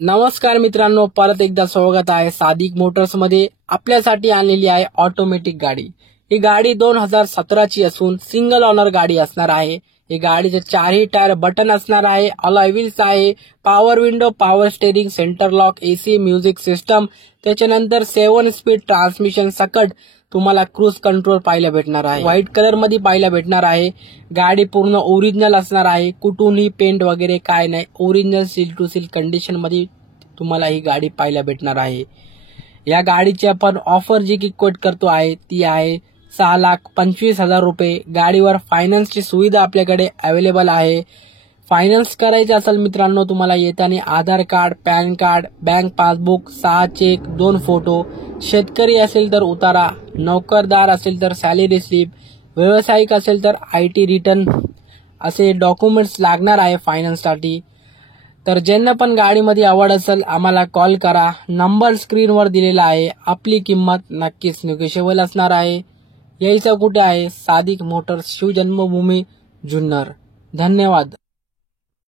नमस्कार मित्रांनो, परत एकदा स्वागत आहे सादिक मोटर्स मध्ये। आपल्यासाठी आणलेली आहे ऑटोमॅटिक गाडी। ही गाडी 2017 ची असून सिंगल ओनर गाडी असणार आहे। ही गाडीचे चारही टायर बटन असणार आहे, अलॉय व्हील्स आहे, power window, power steering, centre lock, AC, music system, त्याच्यानंतर 7 स्पीड ट्रान्समिशन सकट तुम्हाला क्रूज कंट्रोल पाहायला भेटणार आहे। व्हाईट कलर मध्ये पाहायला भेटणार आहे। गाडी पूर्ण ओरिजिनल असणार आहे, कुठूनही पेंट वगैरे काय नाही, original seal to seal condition मध्ये तुम्हाला ही गाडी पाहायला भेटणार आहे। या गाडीची आपण ऑफर जी की कोट करतो आहे ती आहे 6,25,000 रुपये। गाडीवर फायनान्सची सुविधा आपल्याकडे अवेलेबल आहे। फायनान्स करायचे असेल मित्रांनो तुम्हाला येताना Aadhaar card, pan card, bank passbook, 6 cheque, 2 photo, शेतकरी असेल तर उतारा, नोकरदार असेल तर सॅलरी स्लिप, व्यावसायिक असेल तर IT रिटर्न असे डॉक्युमेंट्स लागणार आहे फायनान्ससाठी। तर ज्यांना पण गाडीमध्ये आवड असेल आम्हाला कॉल करा, नंबर स्क्रीनवर दिलेला आहे। आपली किंमत नक्कीच निगोशिएबल असणार आहे। यायचं कुठे आहे? सादिक मोटर्स, शिवजन्मभूमी, जुन्नर। धन्यवाद।